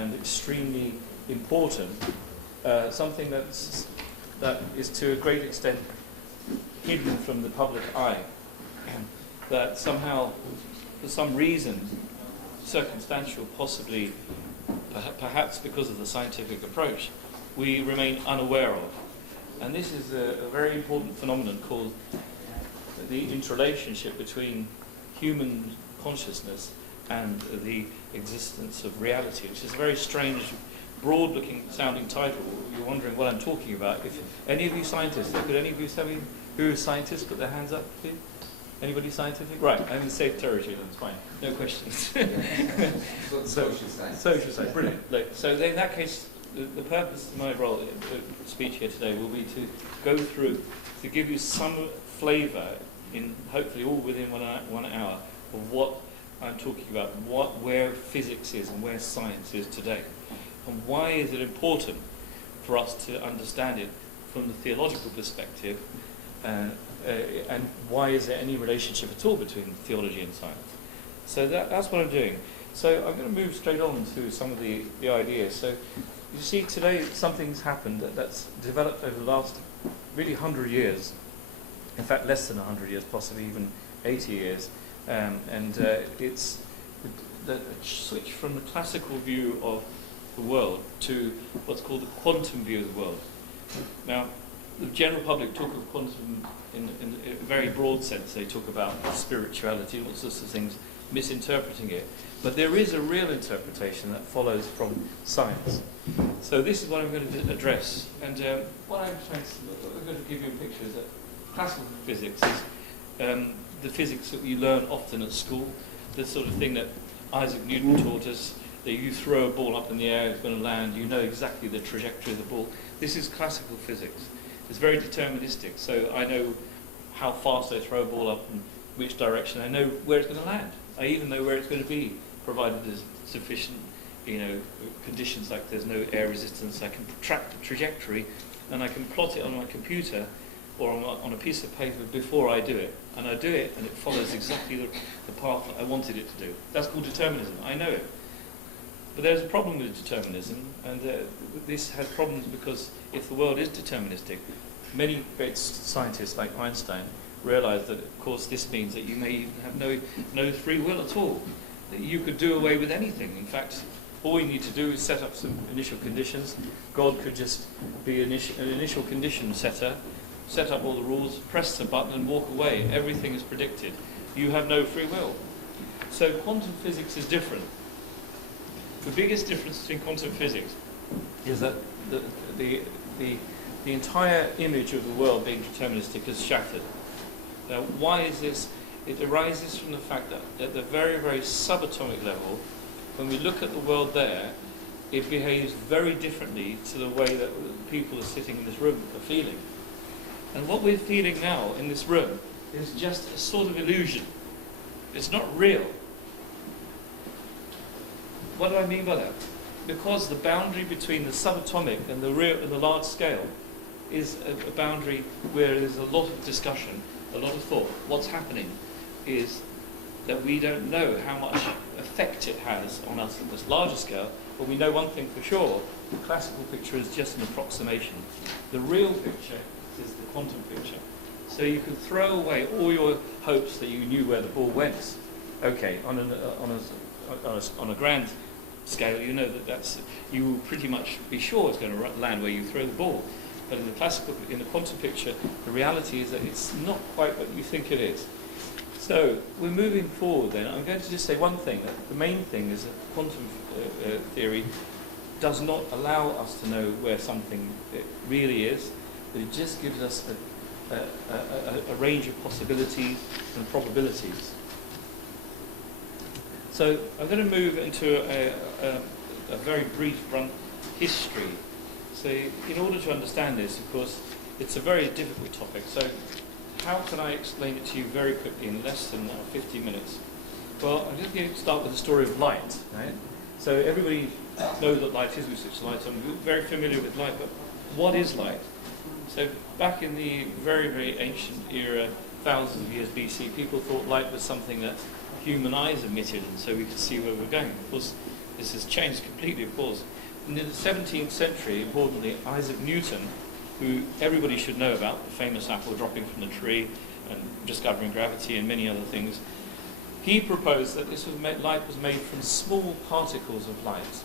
and extremely important, something that is to a great extent hidden from the public eye, that somehow, for some reason, circumstantial, possibly, perhaps because of the scientific approach, we remain unaware of. And this is a very important phenomenon called the interrelationship between human consciousness and the existence of reality, which is a very strange, broad-looking sounding title. You're wondering what I'm talking about. If any of you scientists, could any of you tell me who is scientists? Put their hands up, please. Anybody scientific? Right, I'm in safe territory, that's fine. No questions. Social science. Social science, brilliant. Look, so in that case, the purpose of my role, speech here today, will be to go through, to give you some flavour, in hopefully all within 1 hour, of what I'm talking about, where physics is and where science is today. And why is it important for us to understand it from the theological perspective, and why is there any relationship at all between theology and science? So that's what I'm doing. So I'm going to move straight on to some of the ideas. So you see today something's happened that's developed over the last really 100 years. In fact, less than 100 years, possibly even 80 years. It's the switch from the classical view of the world to what's called the quantum view of the world. Now, the general public talk of quantum in a very broad sense. They talk about spirituality, all sorts of things, misinterpreting it. But there is a real interpretation that follows from science. So this is what I'm going to address. And what I'm going to give you a picture is that classical physics is the physics that you learn often at school, the sort of thing that Isaac Newton taught us, that you throw a ball up in the air, it's going to land, you know exactly the trajectory of the ball. This is classical physics. It's very deterministic, so I know how fast I throw a ball up and which direction. I know where it's going to land. I even know where it's going to be, provided there's sufficient, conditions like there's no air resistance. I can track the trajectory, and I can plot it on my computer or on a piece of paper before I do it. And I do it, and it follows exactly the path that I wanted it to do. That's called determinism. I know it. But there's a problem with determinism, and this has problems because if the world is deterministic, many great scientists like Einstein realized that, of course, this means that you may even have no free will at all, that you could do away with anything. In fact, all you need to do is set up some initial conditions. God could just be an initial condition setter, set up all the rules, press the button and walk away. Everything is predicted. You have no free will. So quantum physics is different. The biggest difference between quantum physics is that the entire image of the world being deterministic is shattered. Now, why is this? It arises from the fact that at the very, very subatomic level, when we look at the world there, it behaves very differently to the way that people are sitting in this room are feeling. And what we're feeling now in this room is just a sort of illusion. It's not real. What do I mean by that? Because the boundary between the subatomic and the real and the large scale is a boundary where there's a lot of discussion, a lot of thought. What's happening is that we don't know how much effect it has on us at this larger scale, but we know one thing for sure: the classical picture is just an approximation. The real picture is the quantum picture. So you can throw away all your hopes that you knew where the ball went. Okay, on a grand scale, you know you will pretty much be sure it's going to land where you throw the ball. But in the quantum picture, the reality is that it's not quite what you think it is. So we're moving forward then. I'm going to just say one thing. That the main thing is that quantum theory does not allow us to know where something really is, but it just gives us a range of possibilities and probabilities. So I'm going to move into a very brief run history. So in order to understand this, of course, it's a very difficult topic. So how can I explain it to you very quickly in less than 50 minutes? Well, I'm just going to start with the story of light. Right? So everybody knows what light is. We switch the lights on. We're very familiar with light, but what is light? So back in the very, very ancient era, thousands of years BC, people thought light was something that human eyes emitted, and so we could see where we're going. Of course, This has changed completely, of course. In the 17th century, importantly, Isaac Newton, who everybody should know about, the famous apple dropping from the tree and discovering gravity and many other things, he proposed that light was made from small particles of light,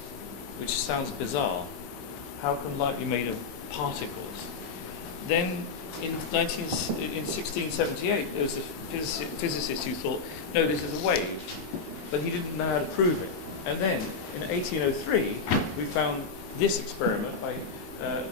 which sounds bizarre. How can light be made of particles? Then in 1678, there was a physicist who thought, no, this is a wave, but he didn't know how to prove it. And then in 1803, we found this experiment by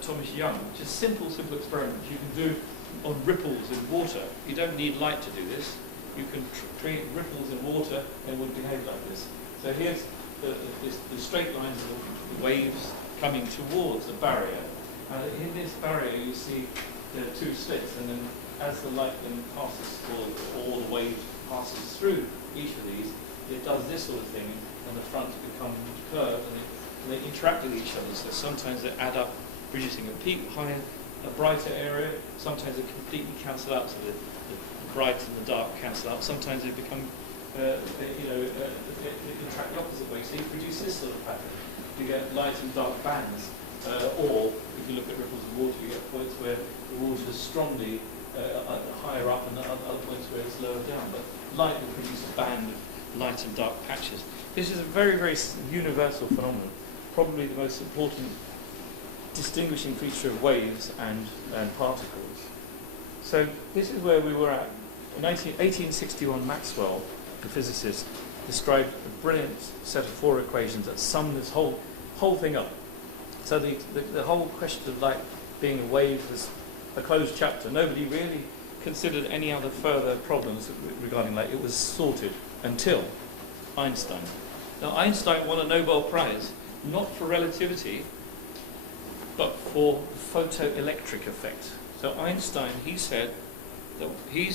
Thomas Young, which is a simple experiment you can do on ripples in water. You don't need light to do this. You can create ripples in water and it would behave like this. So here's the straight lines of the waves coming towards the barrier. And in this barrier you see there are two slits, and then as the light then passes, or the wave passes through each of these, it does this sort of thing, and the fronts become curved, and they interact with each other. So sometimes they add up, producing a peak higher, a brighter area. Sometimes they completely cancel out, so the bright and the dark cancel out. Sometimes they become, they interact the opposite way. So you produce this sort of pattern. You get light and dark bands, or if you look at ripples of water, you get points where the water is strongly higher up, and other points where it's lower down. But light will produce a band of light and dark patches. This is a very, very universal phenomenon, probably the most important distinguishing feature of waves and particles. So this is where we were at. In 1861, Maxwell, the physicist, described a brilliant set of 4 equations that sum this whole thing up. So the whole question of light being a wave was a closed chapter. Nobody really considered any other further problems regarding light. It was sorted until Einstein. Now Einstein won a Nobel Prize, not for relativity, but for the photoelectric effect. So Einstein, he said that he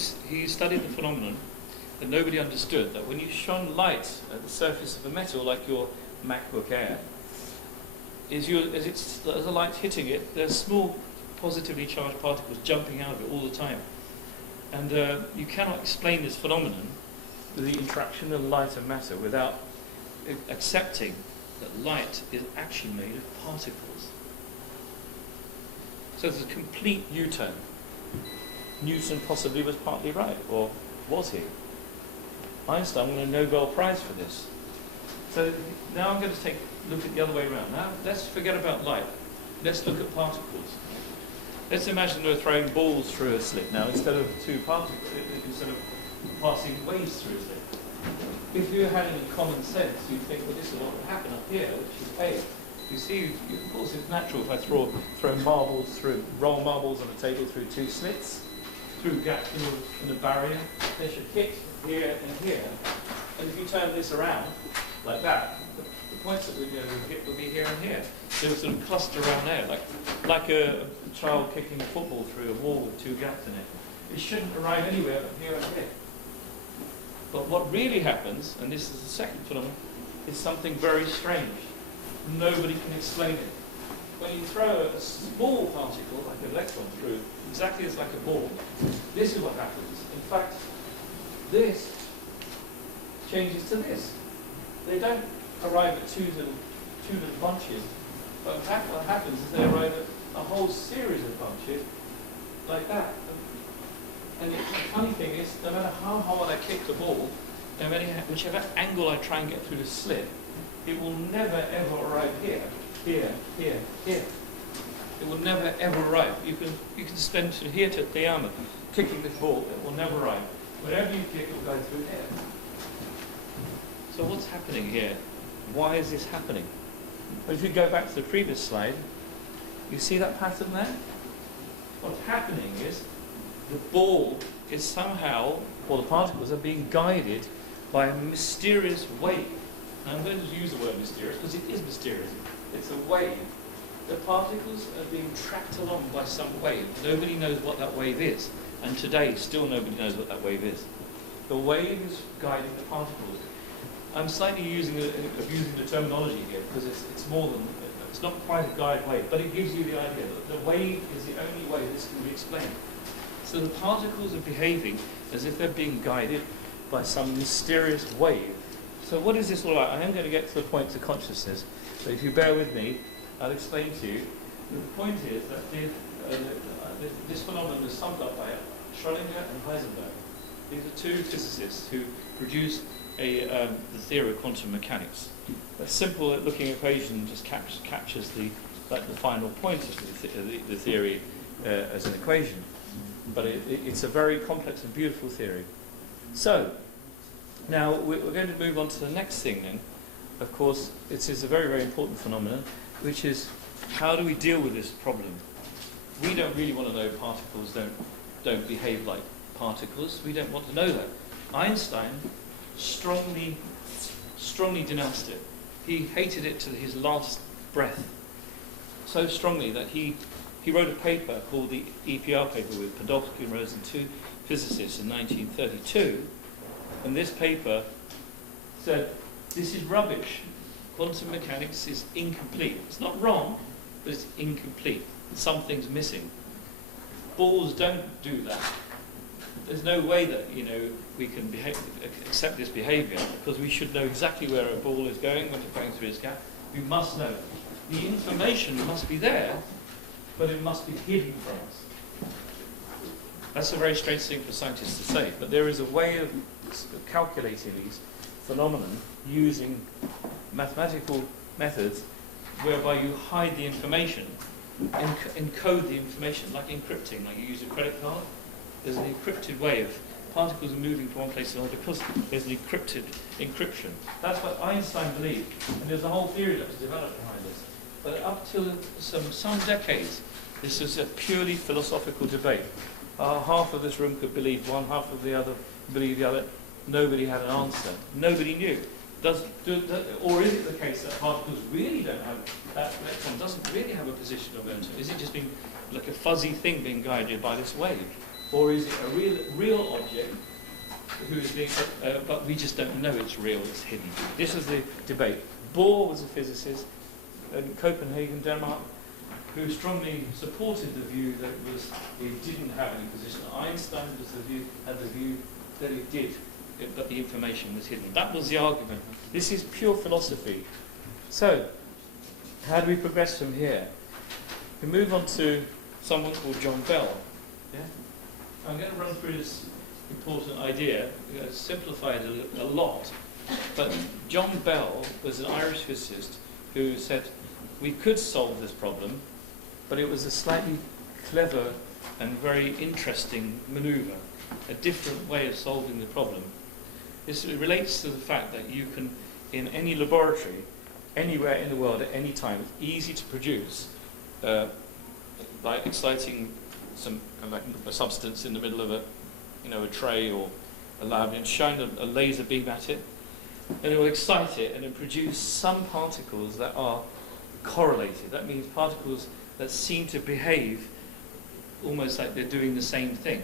studied the phenomenon that nobody understood, that when you shone light at the surface of a metal, like your MacBook Air, as the light's hitting it, there's small positively charged particles jumping out of it all the time. And you cannot explain this phenomenon, the interaction of light and matter, without accepting that light is actually made of particles. So there's a complete U-turn. Newton possibly was partly right, or was he? Einstein won a Nobel Prize for this. So now I'm going to look at the other way around. Now let's forget about light. Let's look at particles. Let's imagine we're throwing balls through a slit now instead of instead of passing waves through a slit. If you had any common sense, you'd think, well, this is what would happen up here, which is A. You see, of course, it's natural if I roll marbles on a table through 2 slits, through gaps in the barrier. They should hit here and here. And if you turn this around like that, the points that we're going to hit will be here and here. They'll sort of cluster around there, like a child kicking a football through a wall with 2 gaps in it. It shouldn't arrive anywhere but here and here. But what really happens, and this is the second phenomenon, is something very strange. Nobody can explain it. When you throw a small particle, like an electron, through, exactly as like a ball, this is what happens. In fact, this changes to this. They don't arrive at two little bunches, but in fact what happens is they arrive at a whole series of bunches like that. And the funny thing is, no matter how hard I kick the ball, no matter whichever angle I try and get through the slit, it will never ever arrive here, here, here, here. It will never ever arrive. You can spend from here to Qiyamah kicking this ball, it will never arrive. Wherever you kick, it will go through here. So what's happening here? Why is this happening? Well, if you go back to the previous slide, you see that pattern there? What's happening is the ball is somehow, or the particles are being guided by a mysterious wave. And I'm going to use the word mysterious because it is mysterious. It's a wave. The particles are being tracked along by some wave. Nobody knows what that wave is. And today, still nobody knows what that wave is. The wave is guiding the particles. I'm slightly abusing the terminology here because it's more than, it's not quite a guide wave, but it gives you the idea that the wave is the only way this can be explained. So the particles are behaving as if they're being guided by some mysterious wave, So what is this all about? I am going to get to the point to consciousness, but if you bear with me, I'll explain to you. The point is that this phenomenon is summed up by Schrödinger and Heisenberg. These are two physicists who produced the theory of quantum mechanics. A simple looking equation just captures the final point of the theory as an equation. But it's a very complex and beautiful theory. So, now we're going to move on to the next thing then. Of course, it is a very, very important phenomenon, which is how do we deal with this problem? We don't really want to know particles don't behave like particles. We don't want to know that. Einstein strongly denounced it. He hated it to his last breath. So strongly that he wrote a paper called the EPR paper with Podolsky and Rose and two physicists in 1932. And this paper said, this is rubbish. Quantum mechanics is incomplete. It's not wrong, but it's incomplete. Something's missing. Balls don't do that. There's no way that we can accept this behaviour, because we should know exactly where a ball is going when it's going through its gap. We must know. The information must be there, but it must be hidden from us. That's a very strange thing for scientists to say, but there is a way of calculating these phenomena using mathematical methods whereby you hide the information, encode the information, like encrypting, like you use a credit card. There's an encrypted way of particles moving from one place to another because there's an encryption. That's what Einstein believed, and there's a whole theory that was developed behind this. But up till some decades, this was a purely philosophical debate. Half of this room could believe one, half of the other believed the other. Nobody had an answer. Nobody knew. Or is it the case that particles really don't have, that electron doesn't really have a position of momentum? Is it just being like a fuzzy thing being guided by this wave? Or is it a real object who is being, but we just don't know it's real, it's hidden? This is the debate. Bohr was a physicist in Copenhagen, Denmark, who strongly supported the view that it didn't have any position. Einstein had the view that it did, but the information was hidden. That was the argument. This is pure philosophy. So, how do we progress from here? We move on to someone called John Bell. Yeah? I'm going to run through this important idea. I'm going to simplify it a lot. But John Bell was an Irish physicist who said we could solve this problem, but it was a slightly clever and very interesting maneuver, a different way of solving the problem. This relates to the fact that you can, in any laboratory, anywhere in the world at any time, it's easy to produce by exciting a substance in the middle of a tray or a lab, and shine a laser beam at it, and it will excite it and then produce some particles that are correlated. That means particles that seem to behave almost like they're doing the same thing.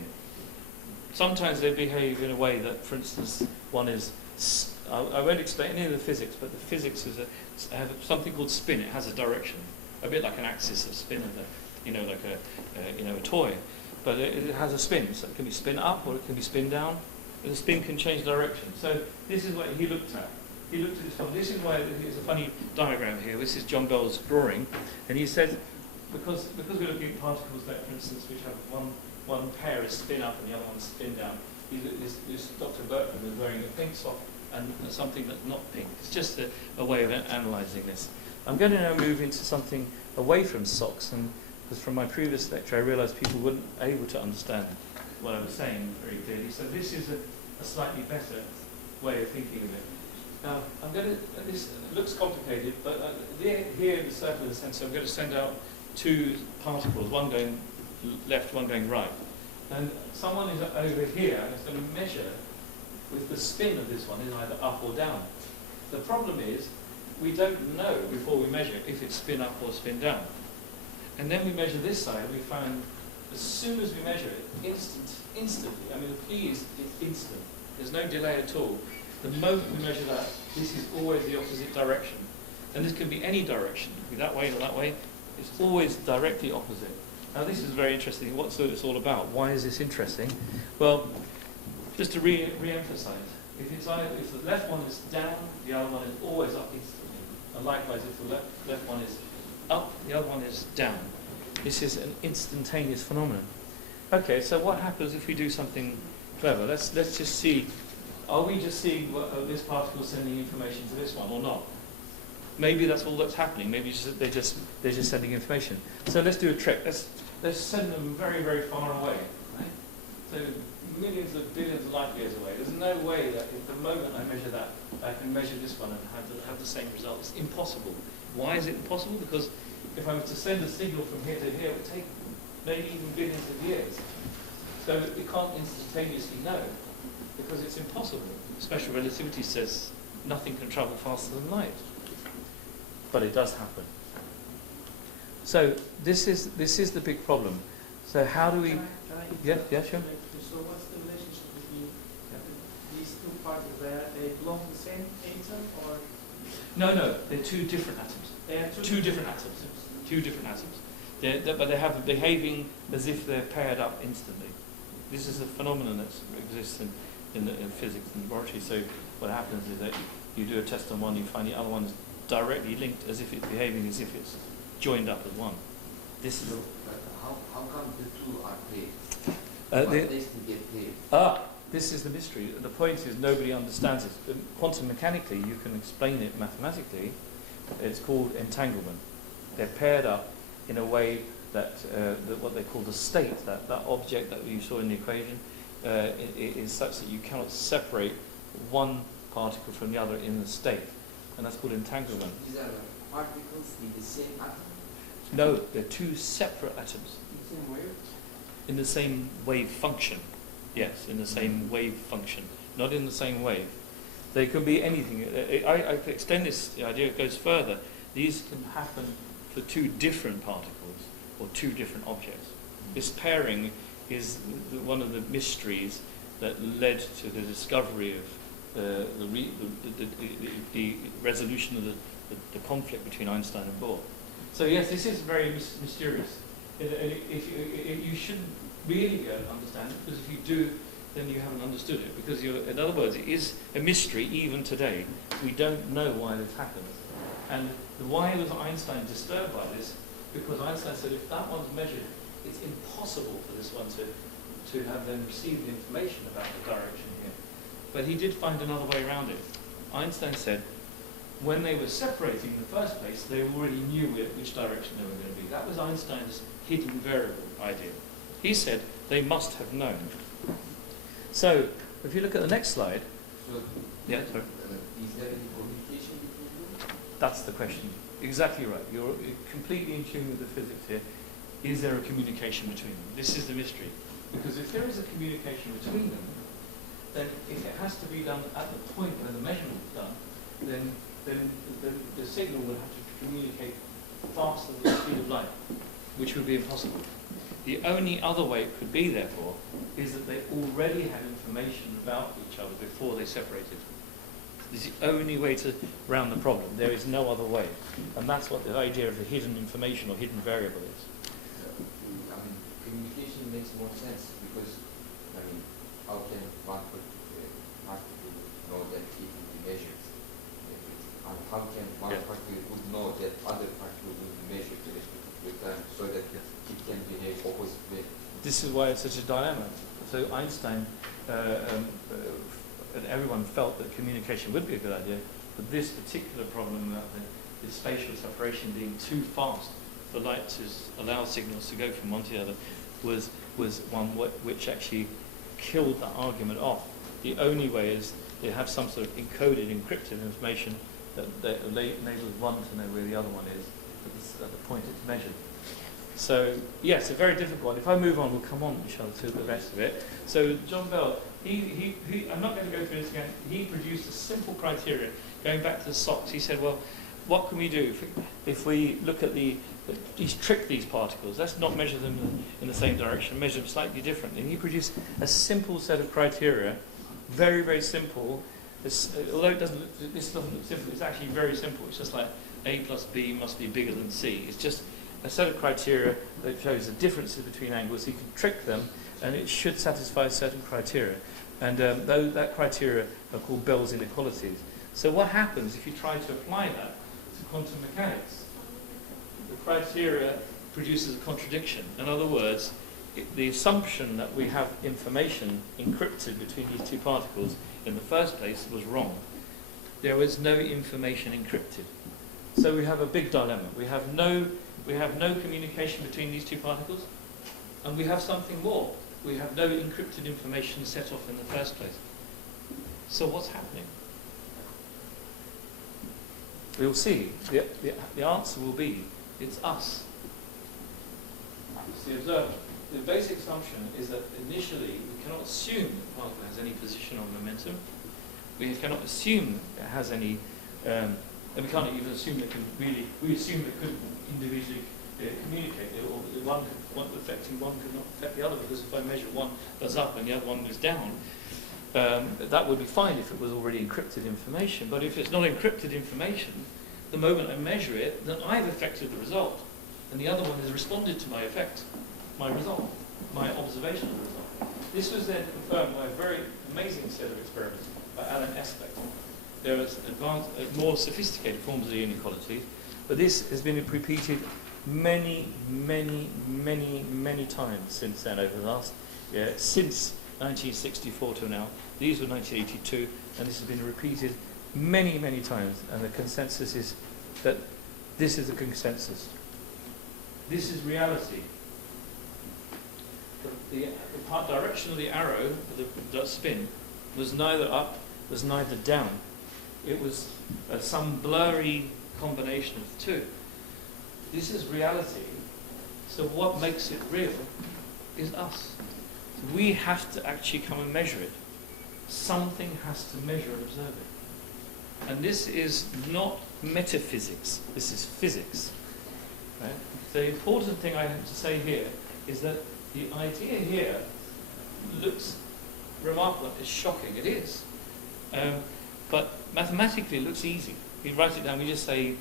Sometimes they behave in a way that, for instance, one is, I won't explain any of the physics, but the physics is have something called spin. It has a direction, a bit like an axis of spin, like a toy. But it has a spin, so it can be spin up or it can be spin down. And the spin can change direction. So this is what he looked at. He looked at this one. This is why there's a funny diagram here. This is John Bell's drawing, and he said, because we're looking at particles that, for instance, which have one pair is spin up and the other one is spin down. This Dr. Berkman was wearing a pink sock and something that's not pink. It's just a way of analysing this. I'm going to now move into something away from socks, and because from my previous lecture I realised people weren't able to understand what I was saying very clearly. So this is a slightly better way of thinking of it. Now, this looks complicated, but here in the circle of the sensor, I'm going to send out two particles, one going left, one going right. And someone is over here and is going to measure with the spin of this one is either up or down. The problem is, we don't know before we measure if it's spin up or spin down. And then we measure this side, we find as soon as we measure it, instantly, I mean the P is instant. There's no delay at all. The moment we measure that, this is always the opposite direction. And this can be any direction. It can be that way or that way. It's always directly opposite. Now this is very interesting. What's this all about? Why is this interesting? Well, just to re-emphasize, If the left one is down, the other one is always up instantly. And likewise, if the left one is up, the other one is down. This is an instantaneous phenomenon. Okay, so what happens if we do something clever? Let's just see. Are we just seeing this particle sending information to this one or not? Maybe that's all that's happening. Maybe they're just sending information. So let's do a trick. Let's send them very, very far away. Right? So millions of billions of light years away. There's no way that at the moment I measure that, I can measure this one and have the same result. It's impossible. Why is it impossible? Because if I was to send a signal from here to here, it would take maybe even billions of years. So we can't instantaneously know, because it's impossible. Special relativity says nothing can travel faster than light. But it does happen. So this is the big problem. So how do we? Yeah, sure. So what's the relationship between these two particles? They belong to the same atom, or? No, they're two different atoms. They are two different atoms. Two different atoms. But they have behaving as if they're paired up instantly. This is a phenomenon that exists in physics and laboratory. So what happens is that you do a test on one, you find the other one's directly linked as if it's behaving as if it's joined up as one. This is how come the two are paired? Why they still get paired? This is the mystery. The point is nobody understands it. Quantum mechanically, you can explain it mathematically. It's called entanglement. They're paired up in a way that what they call the state, that object that you saw in the equation, is such that you cannot separate one particle from the other in the state. And that's called entanglement. These are particles in the same atom? No, they're two separate atoms. In the same wave? In the same wave function. Yes, in the same wave function. Not in the same wave. They can be anything. I could extend this idea, it goes further. These can happen for two different particles or two different objects. This pairing is one of the mysteries that led to the discovery of the resolution of the conflict between Einstein and Bohr. So yes, this is very mysterious. You shouldn't really be able to understand it, because if you do, then you haven't understood it. Because in other words, it is a mystery even today. We don't know why this happens. And why was Einstein disturbed by this? Because Einstein said if that one's measured, it's impossible for this one to have them receive the information about the direction here. But he did find another way around it. Einstein said when they were separating in the first place, they already knew which direction they were going to be. That was Einstein's hidden variable idea. He said they must have known. So, if you look at the next slide. So, yeah, sorry. Is there any communication between them? That's the question. Exactly right. You're completely in tune with the physics here. Is there a communication between them? This is the mystery. Because if there is a communication between them, then if it has to be done at the point where the measurement is done, then the signal will have to communicate faster than the speed of light, which would be impossible. The only other way it could be, therefore, is that they already had information about each other before they separated. This is the only way to round the problem. There is no other way. And that's what the idea of the hidden information or hidden variable is. I mean, communication makes more sense because, I mean, how can one particle know that it will be measured? And how can one particle would know that other particle will be measured with time so that it can behave opposite way? This is why it's such a dilemma. So Einstein and everyone felt that communication would be a good idea, but this particular problem about the spatial separation being too fast for light to allow signals to go from one to the other was one which actually killed that argument off. The only way is they have some sort of encoded, encrypted information that enables one to know where the other one is at the point it's measured. So, yes, a very difficult one. If I move on, we'll come on, Michelle, to the rest of it. So, John Bell, I'm not going to go through this again. He produced a simple criteria, going back to the socks. He said, well, what can we do if we look at trick these particles? Let's not measure them in the same direction, measure them slightly differently. And he produced a simple set of criteria, very, very simple. Although this doesn't look simple, it's actually very simple. It's just like A plus B must be bigger than C. It's just a set of criteria that shows the differences between angles. You can trick them, and it should satisfy certain criteria. And that criteria are called Bell's inequalities. So what happens if you try to apply that to quantum mechanics? The criteria produces a contradiction. In other words, the assumption that we have information encrypted between these two particles in the first place was wrong. There was no information encrypted. So we have a big dilemma. We have no communication between these two particles, and we have something more. We have no encrypted information set off in the first place. So what's happening? We'll see. The answer will be, it's us. It's the observer. The basic assumption is that initially we cannot assume that the particle has any position or momentum. We cannot assume it has any, and we can't even assume that can really, we assume it could individually communicate, or one affecting one could not affect the other, because if I measure one goes up and the other one goes down, that would be fine if it was already encrypted information. But if it's not encrypted information, the moment I measure it, then I've affected the result, and the other one has responded to my effect, my result, my observation of the result. This was then confirmed by a very amazing set of experiments by Alan Espect. There was advanced, more sophisticated forms of the inequality, but this has been repeated many times since then, over the last, since 1964 to now. These were 1982, and this has been repeated many times, and the consensus is that this is the consensus. This is reality. The direction of the arrow, the spin, was neither up, was neither down. It was some blurry combination of the two. This is reality. So what makes it real is us. So we have to actually come and measure it. Something has to measure and observe it. And this is not metaphysics. This is physics. Right? The important thing I have to say here is that the idea here looks remarkable. It's shocking. It is. But mathematically, it looks easy. We write it down. We just say,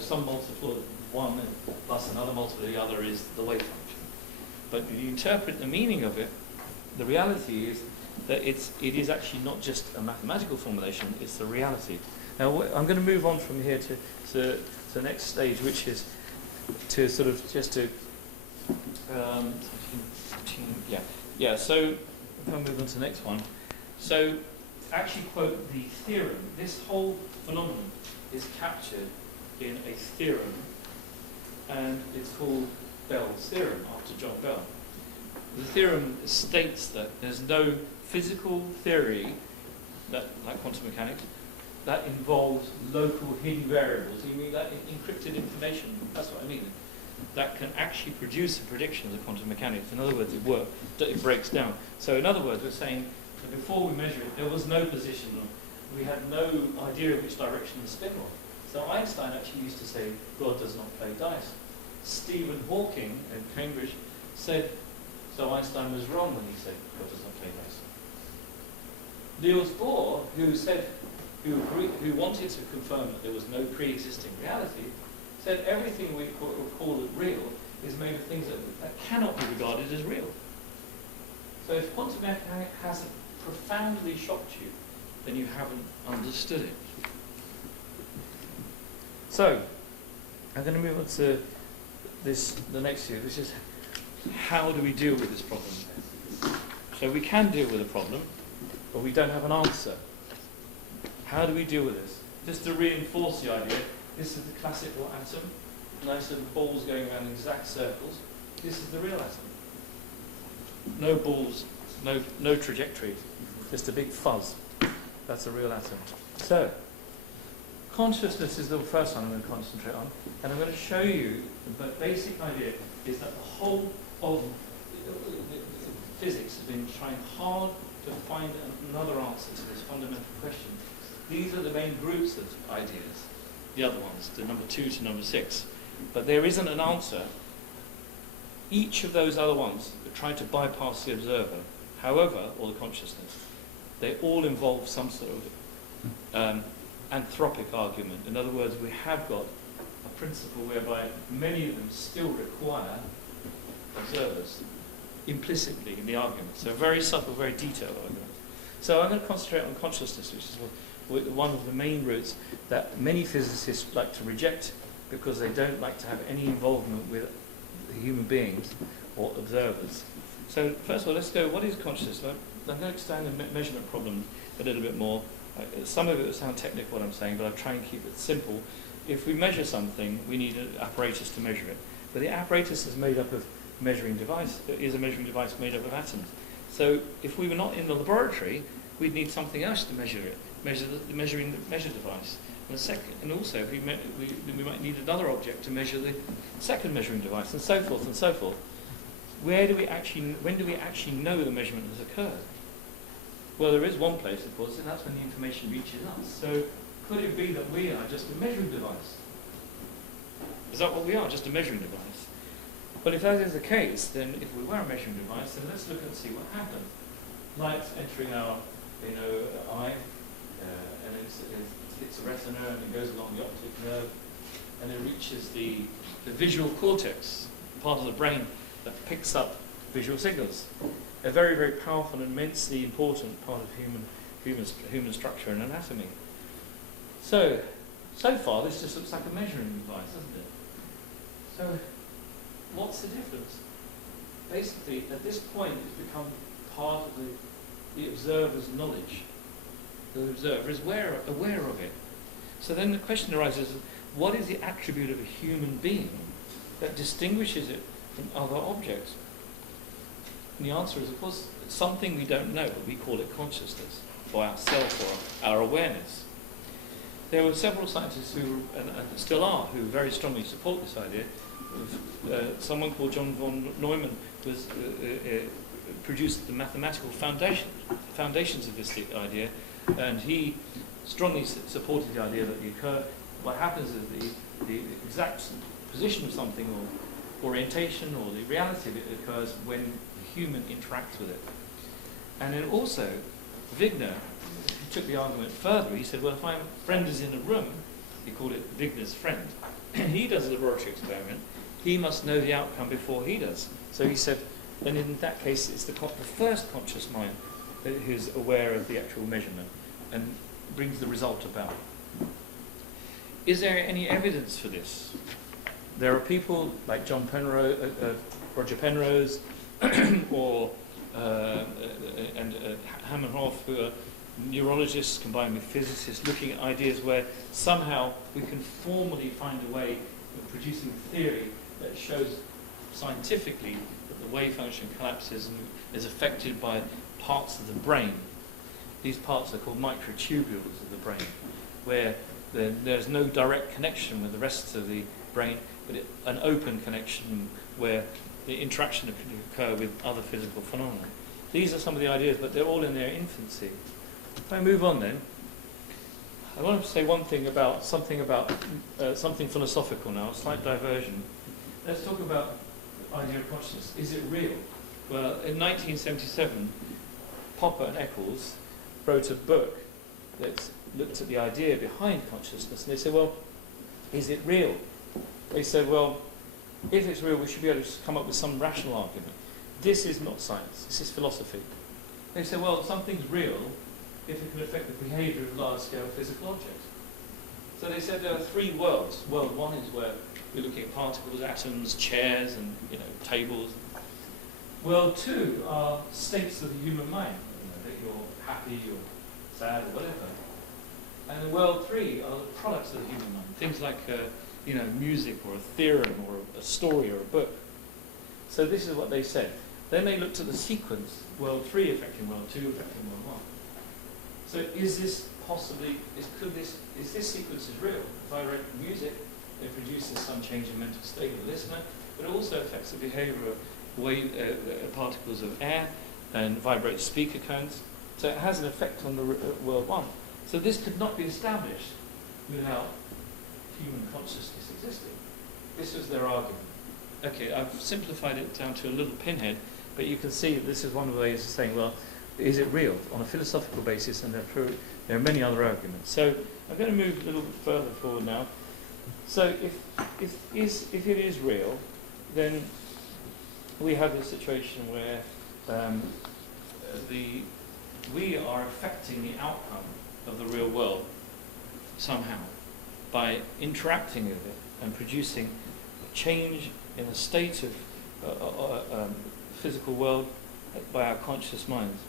some multiple of one plus another multiple of the other is the wave function. But if you interpret the meaning of it, the reality is that it is actually not just a mathematical formulation, it's the reality. Now, I'm going to move on from here to the next stage, which is to sort of just to, so if I move on to the next one. So, actually quote the theorem. This whole phenomenon is captured in a theorem, and it's called Bell's theorem, after John Bell. The theorem states that there's no physical theory, that, like quantum mechanics, that involves local hidden variables. You mean that encrypted information? That's what I mean. That can actually produce a prediction of quantum mechanics. In other words, it breaks down. So in other words, we're saying that before we measure it, there was no position. We had no idea which direction the spin was. So Einstein actually used to say, God does not play dice. Stephen Hawking at Cambridge said, so Einstein was wrong when he said, God does not play dice. Niels Bohr, who wanted to confirm that there was no pre-existing reality, said everything we call it real is made of things that cannot be regarded as real. So if quantum mechanics hasn't profoundly shocked you, then you haven't understood it. So, I'm going to move on to the next view, which is how do we deal with this problem? So we can deal with a problem, but we don't have an answer. How do we deal with this? Just to reinforce the idea, this is the classical atom, nice little balls going around in exact circles. This is the real atom. No balls, no trajectory, just a big fuzz. That's a real atom. So, consciousness is the first one I'm going to concentrate on, and I'm going to show you the basic idea is that the whole of physics has been trying hard to find another answer to this fundamental question. These are the main groups of ideas, the other ones, the number 2 to number 6. But there isn't an answer. Each of those other ones are trying to bypass the observer, however, or the consciousness. They all involve some sort of anthropic argument. In other words, we have got a principle whereby many of them still require observers implicitly in the argument. So a very subtle, very detailed argument. So I'm going to concentrate on consciousness, which is one of the main roots that many physicists like to reject because they don't like to have any involvement with human beings or observers. So first of all, let's go, what is consciousness? I'm going to extend the measurement problem a little bit more. Some of it will sound technical, what I'm saying, but I'll try and keep it simple. If we measure something, we need an apparatus to measure it. But the apparatus is made up of a measuring device made up of atoms. So if we were not in the laboratory, we'd need something else to measure it, measure device. And also, we might need another object to measure the second measuring device, and so forth and so forth. When do we actually know the measurement has occurred? Well, there is one place, of course, and that's when the information reaches us. So could it be that we are just a measuring device? Is that what we are, just a measuring device? Well, if that is the case, then if we were a measuring device, then let's look and see what happens. Light's entering our eye, and it hits the retina, and it goes along the optic nerve, and it reaches the visual cortex, part of the brain that picks up visual signals. A very, very powerful and immensely important part of human structure and anatomy. So far, this just looks like a measuring device, doesn't it? So, what's the difference? Basically, at this point, it's become part of the observer's knowledge. The observer is aware of it. So then the question arises, what is the attribute of a human being that distinguishes it from other objects? And the answer is, of course, it's something we don't know, but we call it consciousness, or ourself, or our awareness. There were several scientists who, and still are, who very strongly support this idea. Someone called John von Neumann produced the mathematical foundations of this idea, and he strongly supported the idea that what happens is the exact position of something, or orientation, or the reality of it occurs when the human interacts with it. And then also, Wigner, he took the argument further. He said, well, if my friend is in a room, he called it Wigner's friend, and he does a laboratory experiment, he must know the outcome before he does. So he said, then in that case, it's the first conscious mind who's aware of the actual measurement and brings the result about. Is there any evidence for this? There are people like Roger Penrose, or Hammerhoff, who are neurologists combined with physicists, looking at ideas where somehow we can formally find a way of producing a theory that shows scientifically that the wave function collapses and is affected by parts of the brain. These parts are called microtubules of the brain, where there's no direct connection with the rest of the brain, but an open connection where the interaction can occur with other physical phenomena. These are some of the ideas, but they're all in their infancy. If I move on then, I want to say something about something philosophical now, a slight diversion. Let's talk about the idea of consciousness. Is it real? Well, in 1977, Popper and Eccles wrote a book that looked at the idea behind consciousness, and they said, well, is it real? They said, well, if it's real, we should be able to come up with some rational argument. This is not science, this is philosophy. They said, well, something's real if it can affect the behaviour of large-scale physical objects. So they said there are three worlds. World one is where we're looking at particles, atoms, chairs, and tables. World two are states of the human mind, that you're happy, you're sad, or whatever. And world three are the products of the human mind, things like music, or a theorem, or a story, or a book. So this is what they said. Then they looked at the sequence, world three affecting world two, affecting world one. So is this sequence is real? If I read music, it produces some change in mental state of the listener, but it also affects the behaviour of particles of air and vibrates speaker cones. So it has an effect on the world one. So this could not be established without human consciousness existing. This was their argument. Okay, I've simplified it down to a little pinhead, but you can see this is one of the ways of saying, well, is it real on a philosophical basis? And there are many other arguments. So I'm going to move a little bit further forward now. So if it is real, then we have a situation where the we are affecting the outcome of the real world somehow by interacting with it and producing a change in the state of physical world by our conscious minds.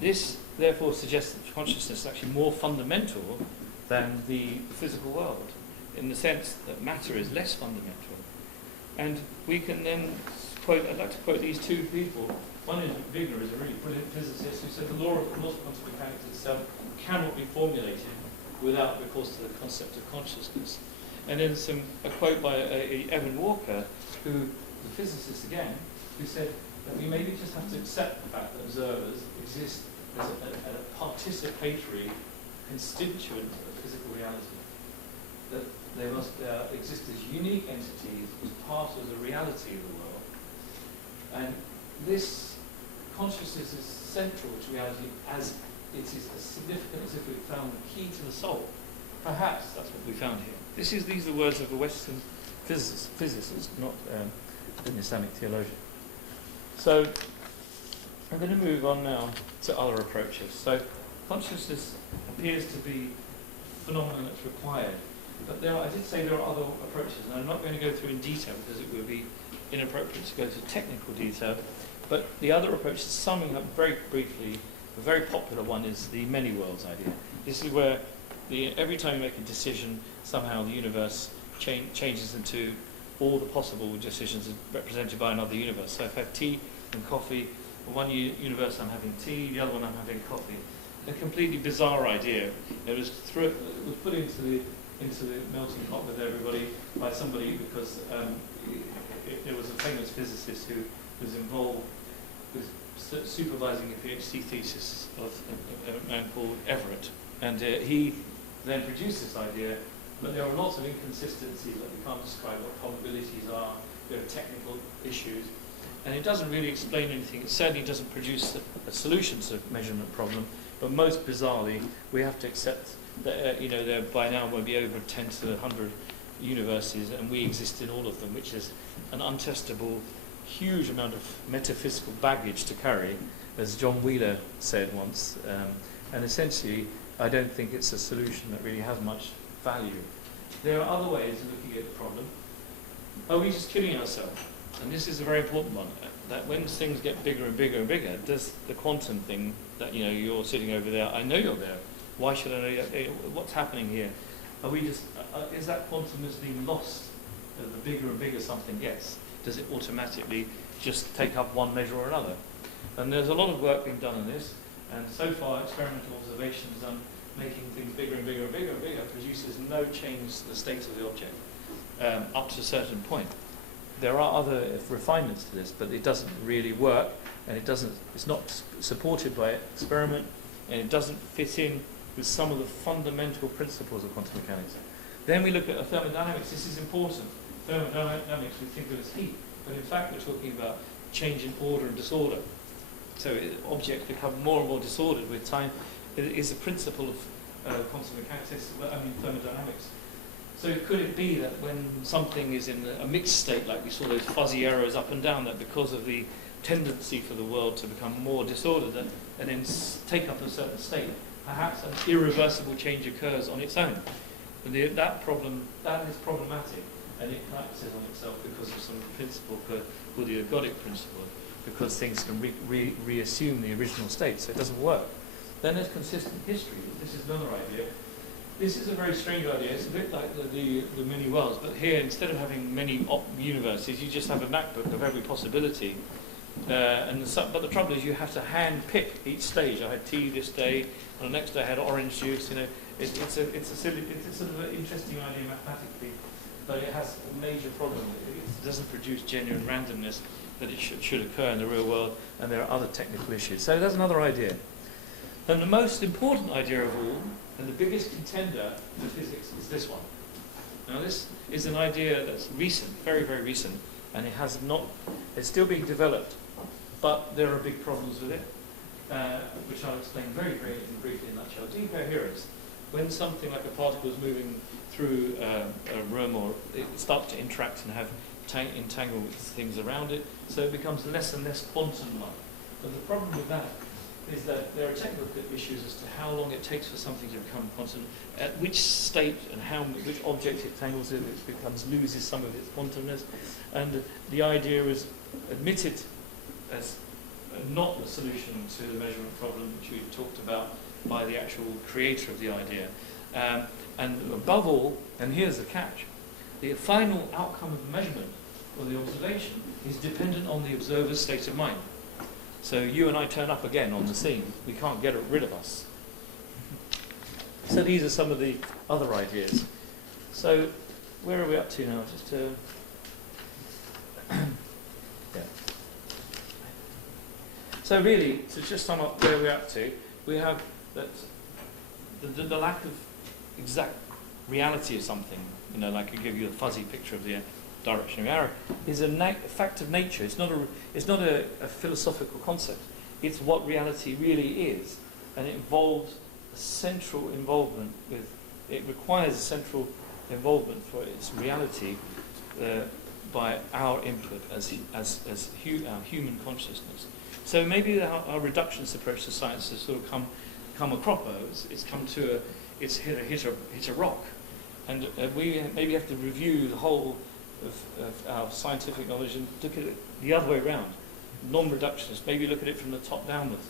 This therefore suggests that consciousness is actually more fundamental than the physical world, in the sense that matter is less fundamental. And we can then quote, I'd like to quote these two people. One is Wigner, is a really brilliant physicist, who said the law of quantum mechanics itself cannot be formulated without recourse to the concept of consciousness. And then a quote by Evan Walker, who, the physicist again, who said that we maybe just have to accept the fact that observers exist as a participatory constituent of physical reality. That they must exist as unique entities, as part of the reality of the world. And this consciousness is central to reality, as it is as significant as if we found the key to the soul. Perhaps that's what we found here. These are the words of a Western physicist, not an Islamic theologian. So I'm going to move on now to other approaches. So consciousness appears to be a phenomenon that's required. But I did say there are other approaches, and I'm not going to go through in detail because it would be inappropriate to go to technical detail. But the other approach, summing up very briefly, a very popular one is the many worlds idea. This is where every time you make a decision, somehow the universe changes into all the possible decisions represented by another universe. So if I have tea and coffee, in one universe I'm having tea, the other one I'm having coffee. A completely bizarre idea. It was put into the melting pot with everybody by somebody because there was a famous physicist who was involved with supervising a PhD thesis of a man called Everett. And he then produced this idea, but there are lots of inconsistencies that we can't describe what probabilities are, there are technical issues, and it doesn't really explain anything. It certainly doesn't produce a solution to the measurement problem, but most bizarrely, we have to accept that there by now will be over 10 to 100 universes, and we exist in all of them, which is an untestable, huge amount of metaphysical baggage to carry, as John Wheeler said once. And essentially, I don't think it's a solution that really has much value. There are other ways of looking at the problem. Are we just kidding ourselves? And this is a very important one, that when things get bigger and bigger and bigger, does the quantum thing that, you're sitting over there, I know you're there, why should I know what's happening here? Are we just, is that quantumness being lost as the bigger and bigger something gets? Does it automatically just take up one measure or another? And there's a lot of work being done on this, and so far experimental observations on making things bigger and bigger and bigger and bigger produces no change to the state of the object up to a certain point. There are other refinements to this, but it doesn't really work, and it's not supported by experiment, and it doesn't fit in with some of the fundamental principles of quantum mechanics. Then we look at thermodynamics. This is important. Thermodynamics, we think of as heat, but in fact we're talking about change in order and disorder. So objects become more and more disordered with time. It is a principle of quantum mechanics, thermodynamics. So could it be that when something is in a mixed state, like we saw those fuzzy arrows up and down, that because of the tendency for the world to become more disordered and then take up a certain state, perhaps an irreversible change occurs on its own? And that is problematic, and it collapses on itself because of some principle called the ergodic principle, because things can reassume the original state, so it doesn't work. Then there's consistent history. This is another idea. This is a very strange idea. It's a bit like the many worlds, but here, instead of having many universes, you just have a MacBook of every possibility. But the trouble is, you have to hand pick each stage. I had tea this day, and the next day I had orange juice. It's a sort of an interesting idea mathematically, but it has a major problem. It doesn't produce genuine randomness that it should occur in the real world, and there are other technical issues. So that's another idea. And the most important idea of all, and the biggest contender for physics, is this one. Now this is an idea that's recent, very, very recent, and it's still being developed, but there are big problems with it, which I'll explain very, very briefly in a nutshell. Decoherence. When something like a particle is moving through a room, or it starts to interact and have entangle with things around it, so it becomes less and less quantum-like. But the problem with that is that there are technical issues as to how long it takes for something to become quantum, at which state and which object it tangles in, it loses some of its quantumness, and the idea is admitted as not a solution to the measurement problem which we talked about by the actual creator of the idea. And above all, and here's the catch, the final outcome of the measurement or the observation is dependent on the observer's state of mind. So you and I turn up again on the scene, we can't get rid of us. So these are some of the other ideas. So where are we up to now? Just to yeah. So really, to just sum up where we're up to, we have that the lack of exact reality of something, you know, like I give you a fuzzy picture of the direction of the arrow, is a fact of nature. It's not a philosophical concept. It's what reality really is, and it involves a central involvement with. It requires a central involvement for its reality by our input as human consciousness. So maybe our reductionist approach to science has sort of come a cropper. It's hit a rock, and we maybe have to review the whole of our scientific knowledge and look at it the other way around, non-reductionist. Maybe look at it from the top downwards.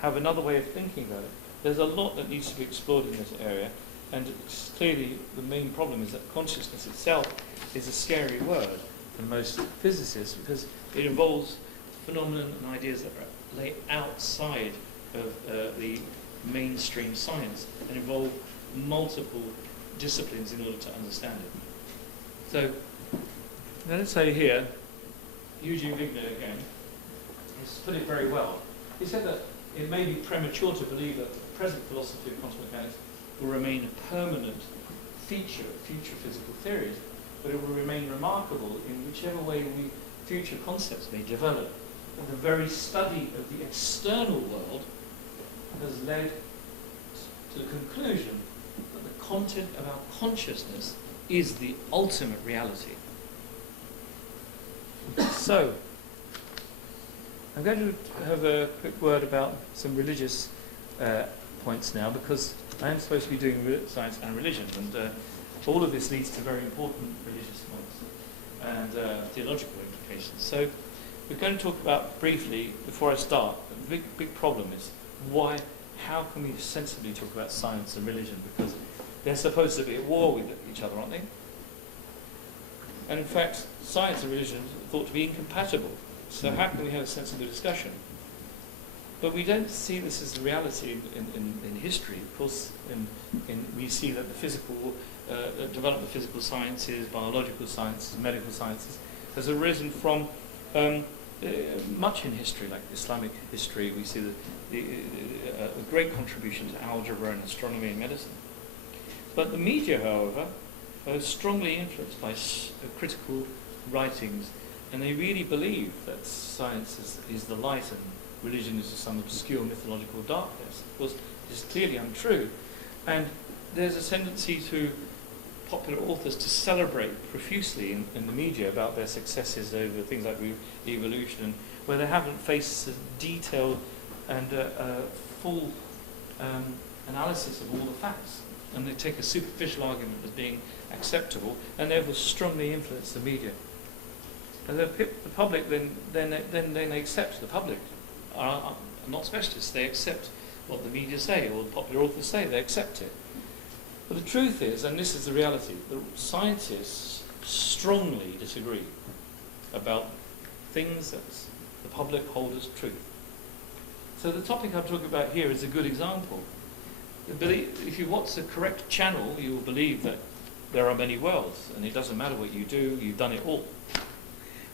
Have another way of thinking about it. There's a lot that needs to be explored in this area, and clearly the main problem is that consciousness itself is a scary word for most physicists because it involves phenomena and ideas that lay outside of the mainstream science and involve multiple disciplines in order to understand it. So, let's say here, Eugene Wigner again, has put it very well. He said that it may be premature to believe that the present philosophy of quantum mechanics will remain a permanent feature of future physical theories, but it will remain remarkable in whichever way future concepts may develop. And the very study of the external world has led to the conclusion that the content of our consciousness is the ultimate reality. So, I'm going to have a quick word about some religious points now, because I am supposed to be doing science and religion, and all of this leads to very important religious points and theological implications. So, we're going to talk about briefly, before I start, the big problem is how can we sensibly talk about science and religion, because they're supposed to be at war with each other, aren't they? And in fact, science and religion are thought to be incompatible. So how can we have a sensible discussion? But we don't see this as a reality in history. Of course, we see that the physical development of physical sciences, biological sciences, medical sciences has arisen from much in history, like Islamic history. We see a great contribution to algebra and astronomy and medicine. But the media, however, are strongly influenced by critical writings, and they really believe that science is the light and religion is some obscure mythological darkness. Of course, this is clearly untrue, and there's a tendency to popular authors to celebrate profusely in the media about their successes over things like evolution, where they haven't faced a detailed and full analysis of all the facts. And they take a superficial argument as being acceptable, and therefore strongly influence the media. And the public then they accept. The public are not specialists; they accept what the media say or the popular authors say. They accept it. But the truth is, and this is the reality, the scientists strongly disagree about things that the public hold as truth. So the topic I'm talking about here is a good example. If you watch the correct channel, you will believe that there are many worlds, and it doesn't matter what you do, you've done it all.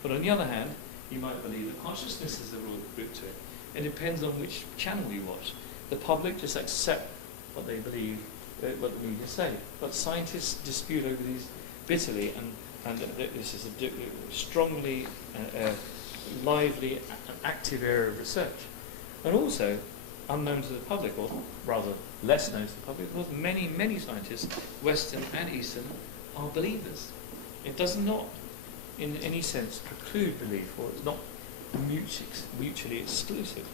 But on the other hand, you might believe that consciousness is the root to it. It depends on which channel you watch. The public just accept what they believe, what the media say. But scientists dispute over these bitterly, and this is a strongly lively, active area of research. And also, unknown to the public, or rather less known to the public, because many scientists, Western and Eastern, are believers. It does not, in any sense, preclude belief, or it's not mutually exclusive.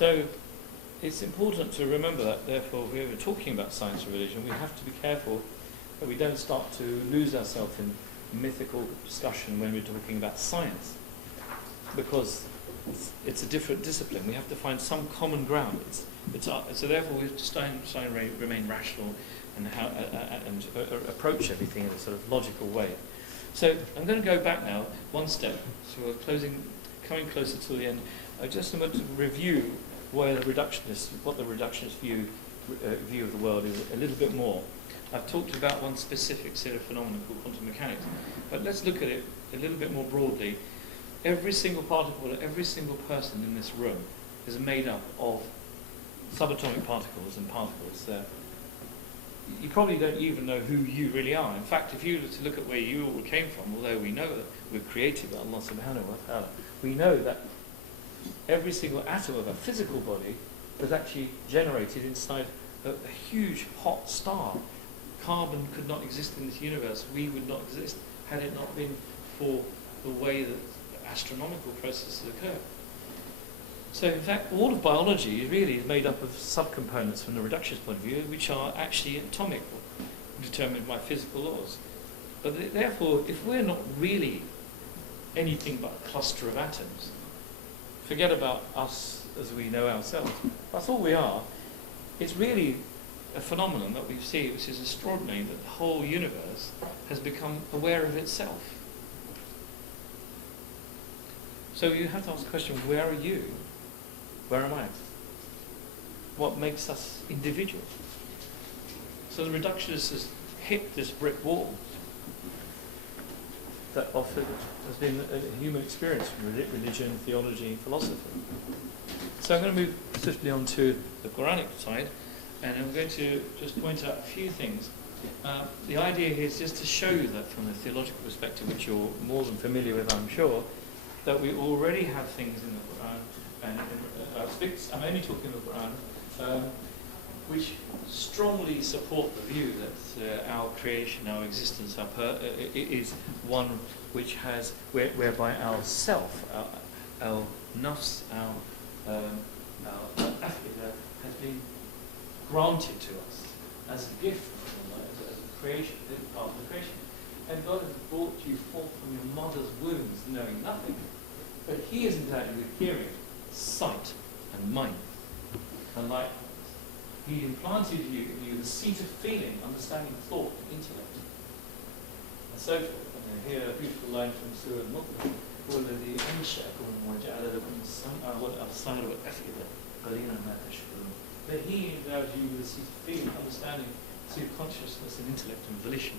So it's important to remember that, therefore, if we're talking about science or religion, we have to be careful that we don't start to lose ourselves in mythical discussion when we're talking about science, because it's a different discipline. We have to find some common ground. So therefore we have to remain rational and approach everything in a sort of logical way. So I'm going to go back now one step. So we're coming closer to the end. I just want to review what the reductionist view of the world is a little bit more. I've talked about one specific set of phenomena called quantum mechanics, but let's look at it a little bit more broadly. Every single particle, every single person in this room is made up of subatomic particles and particles. You probably don't even know who you really are. In fact, if you were to look at where you all came from, although we know that we're created by Allah subhanahu wa ta'ala, we know that every single atom of a physical body was actually generated inside a huge hot star. Carbon could not exist in this universe. We would not exist had it not been for the way that astronomical processes occur. So in fact, all of biology really is made up of subcomponents from the reductionist point of view, which are actually atomic, determined by physical laws. But therefore, if we're not really anything but a cluster of atoms, forget about us as we know ourselves, that's all we are. It's really a phenomenon that we see which is extraordinary, that the whole universe has become aware of itself. So you have to ask the question, where are you? Where am I? What makes us individuals? So the reductionist has hit this brick wall that often has been a human experience from religion, theology, philosophy. So I'm going to move swiftly on to the Quranic side, and I'm going to just point out a few things. The idea here is just to show you that from a theological perspective, which you're more than familiar with, I'm sure, that we already have things in the Quran, and I'm only talking the Quran, which strongly support the view that our creation, our existence, is one which has, whereby our self, our nafs, our afidah has been granted to us as a gift from Allah, as a creation, part of the creation. And God has brought you forth from your mother's wombs knowing nothing. But He has endowed you with hearing, sight, and mind. And likewise, He implanted in you the seat of feeling, understanding, thought, and intellect. And so forth. And here a beautiful line from Surah Al-Muqmin, وَالَّذِي أَنشَأَكُمْ وَجَعَلَ لَكُمُ السَّمْعَ وَالْأَبْصَارَ وَالْأَفْئِدَةَ قَلِيلًا مَا تَشْكُرُونَ. That He endowed you with the seat of feeling, understanding, seat of consciousness, and intellect, and volition.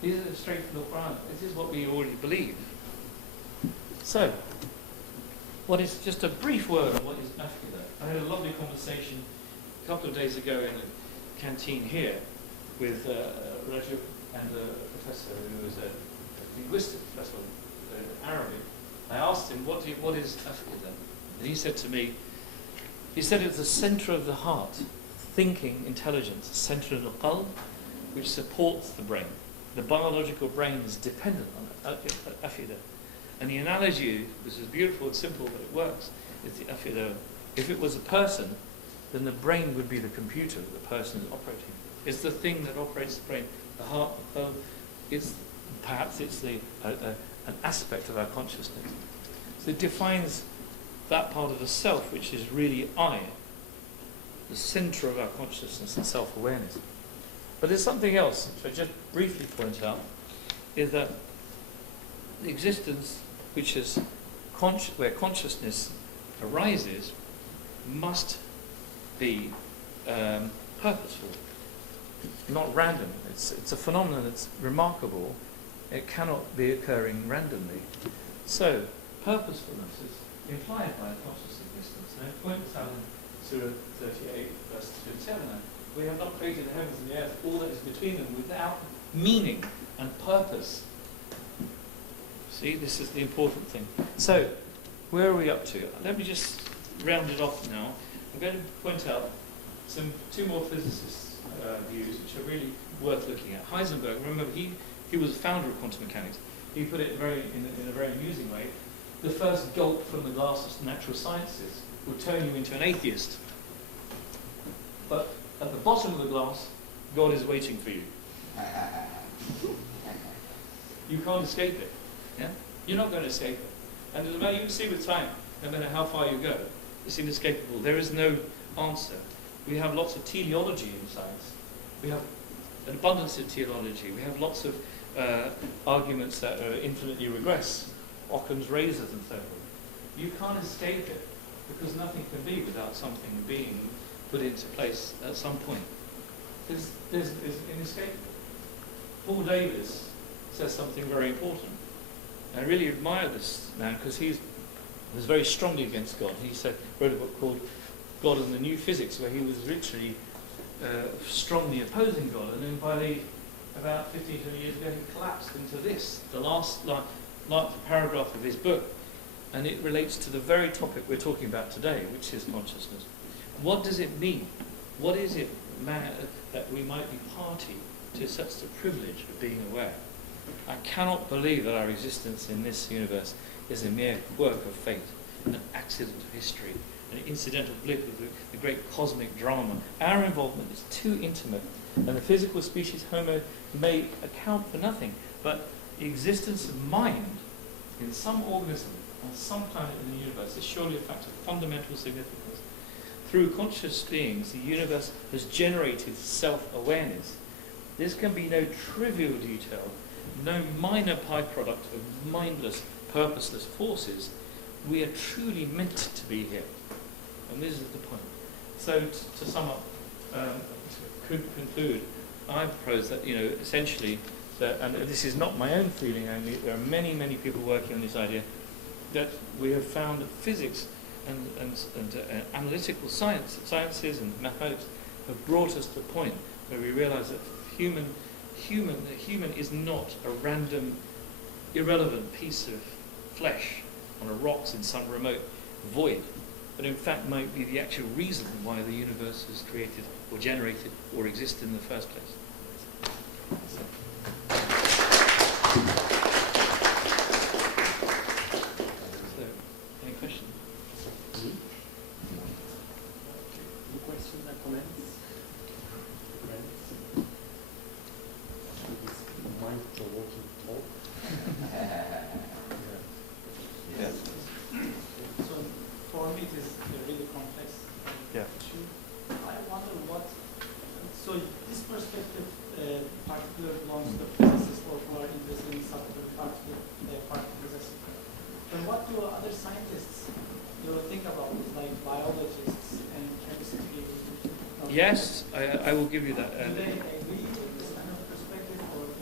These are straight from the Quran. This is what we already believe. So, what is just a brief word on what is afidah? I had a lovely conversation a couple of days ago in a canteen here with Rajab and a professor who was a linguistic professor in Arabic. I asked him, what is afidah? And he said to me, it's the centre of the heart, thinking intelligence, centre of the qalb, which supports the brain. The biological brain is dependent on afidah. And the analogy, which is beautiful and simple, but it works, is the afidah. If it was a person, then the brain would be the computer that the person is operating. It's the thing that operates the brain. The heart, the qalb, perhaps it's an aspect of our consciousness. So it defines that part of the self which is really I, the centre of our consciousness and self-awareness. But there's something else, which I just briefly point out, is that the existence which is where consciousness arises must be purposeful, not random. It's a phenomenon that's remarkable. It cannot be occurring randomly. So, purposefulness is implied by a conscious existence. And it points out in Surah 38, verse 27, we have not created the heavens and the earth, all that is between them, without meaning and purpose. See, this is the important thing. So, where are we up to? Let me just round it off now. I'm going to point out two more physicists' views which are really worth looking at. Heisenberg, remember, he was the founder of quantum mechanics. He put it in a very amusing way. The first gulp from the glass of natural sciences will turn you into an atheist. But at the bottom of the glass, God is waiting for you. You can't escape it. Yeah? You're not going to escape it. And no matter, you can see with time, no matter how far you go, it's inescapable. There is no answer. We have lots of teleology in science. We have an abundance of teleology. We have lots of arguments that are infinitely regress, Occam's razors and so forth. You can't escape it because nothing can be without something being put into place at some point. It's inescapable. Paul Davies says something very important. I really admire this man because he was very strongly against God. He wrote a book called God and the New Physics, where he was literally strongly opposing God. And then about 15, 20 years ago, he collapsed into this, the last paragraph of his book. And it relates to the very topic we're talking about today, which is consciousness. What does it mean? What is it that we might be party to such the privilege of being aware? I cannot believe that our existence in this universe is a mere quirk of fate, an accident of history, an incidental blip of the great cosmic drama. Our involvement is too intimate, and the physical species Homo may account for nothing, but the existence of mind in some organism on some planet in the universe is surely a fact of fundamental significance. Through conscious beings, the universe has generated self-awareness. This can be no trivial detail, no minor byproduct of mindless, purposeless forces. We are truly meant to be here. And this is the point. So to sum up, to conclude, I propose that, essentially, and this is not my own feeling only, there are many, many people working on this idea, that we have found that physics and analytical sciences and mathematics have brought us to a point where we realize that the human is not a random, irrelevant piece of flesh on a rocks in some remote void, but in fact might be the actual reason why the universe was created or generated or existed in the first place. So, any questions? Any questions or comments? This mind-provoking talk. Yes. So for me it is a really complex issue. I wonder so this perspective particularly belongs to physicists or who are interested in subatomic particles, etc. But what do other scientists think about it, like biologists and chemistry? Yes, I will give you that. Do they agree with this kind of perspective, or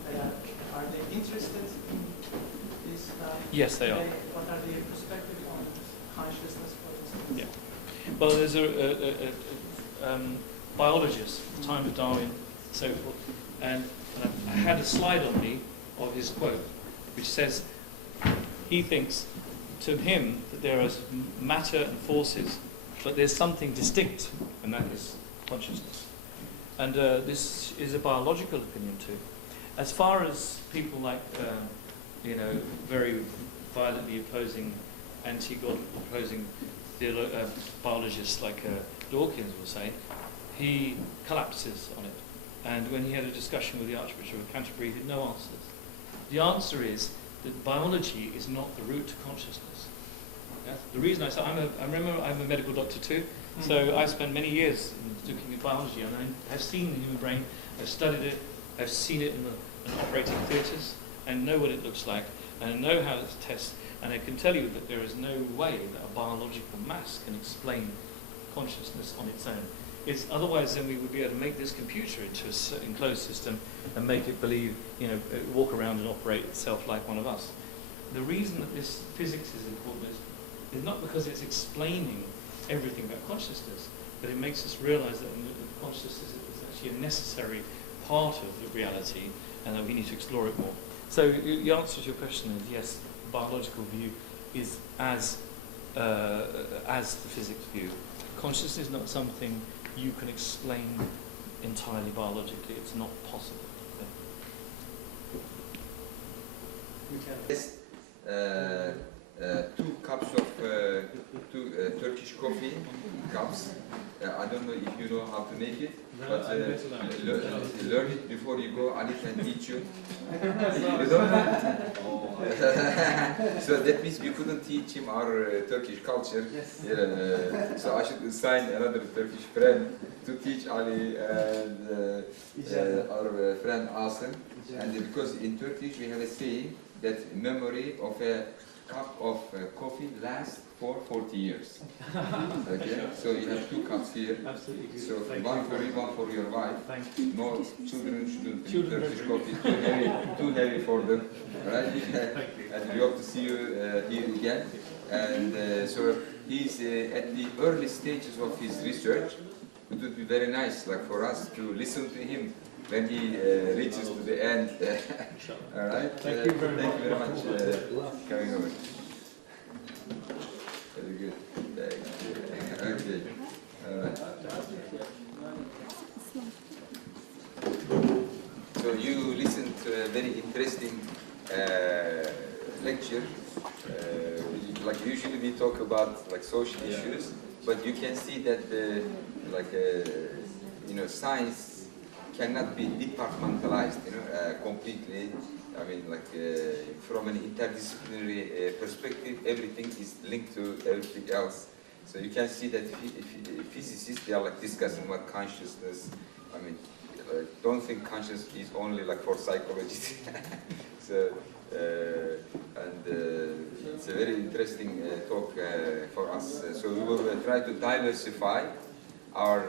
are they interested in this? Yes, they are. What are their perspectives on consciousness, for instance? Yeah. Well, there's a biologist at the time of Darwin, so forth, and I had a slide on me of his quote, which says he thinks, to him, that there is matter and forces, but there's something distinct, and that is consciousness. And this is a biological opinion too. As far as people like, very violently opposing, anti-God opposing biologists like Dawkins will say, he collapses on it. And when he had a discussion with the Archbishop of Canterbury, he had no answers. The answer is that biology is not the route to consciousness. Yeah? The reason I say, I'm a medical doctor too, so I spent many years looking at biology, and I have seen the human brain, I've studied it, I've seen it in operating theatres, and know what it looks like, and I know how to test, and I can tell you that there is no way that a biological mass can explain consciousness on its own. Otherwise, then we would be able to make this computer into an enclosed system and make it believe, walk around and operate itself like one of us. The reason that this physics is important is not because it's explaining everything about consciousness, but it makes us realize that consciousness is actually a necessary part of the reality, and that we need to explore it more. So the answer to your question is yes, the biological view is as the physics view. Consciousness is not something you can explain entirely biologically. It's not possible. Yes, 2 cups of Turkish Turkish coffee cups. I don't know if you know how to make it, No, but I better learn. learn it before you go. Ali can teach you. You don't know? So that means we couldn't teach him our Turkish culture. Yes. So I should assign another Turkish friend to teach Ali and our friend Asim. And because in Turkish we have a saying that memory of a cup of coffee lasts for 40 years. Okay, so you have 2 cups here. Absolutely. So one for you, one for your wife. Thank you. No children shouldn't drink Turkish coffee, too heavy for them. Right? And we hope to see you here again. And so he's at the early stages of his research. It would be very nice, like for us, to listen to him when he reaches to the end. All right. Thank you very much coming over. Very good. Okay. All right. So you listened to a very interesting lecture. Like usually we talk about like social issues, but you can see that science cannot be departmentalized, completely. I mean, from an interdisciplinary perspective, everything is linked to everything else. So you can see that physicists, they are like discussing what consciousness. I mean, don't think consciousness is only like for psychology. So, it's a very interesting talk for us. So we will try to diversify our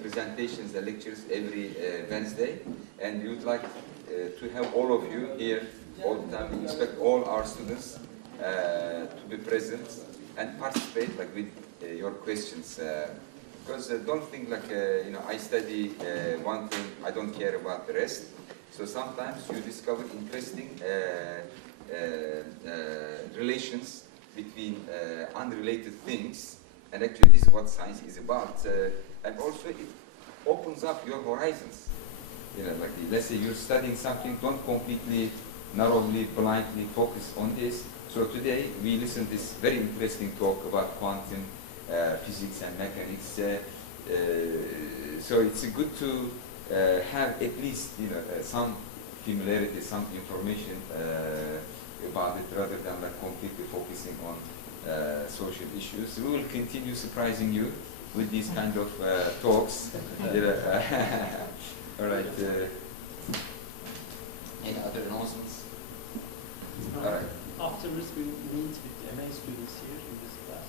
presentations and lectures every Wednesday, and we would like to have all of you here all the time. We expect all our students to be present and participate with your questions. Because don't think I study one thing, I don't care about the rest. So sometimes you discover interesting relations between unrelated things, and actually this is what science is about. And also it opens up your horizons. Let's say you're studying something, don't completely, narrowly, blindly focus on this. So today we listened to this very interesting talk about quantum physics and mechanics. So it's good to have at least some familiarity, some information about it, rather than completely focusing on social issues. We will continue surprising you with these kind of talks. All right. Any other announcements? All right. After this, we will meet with MA students here in this class.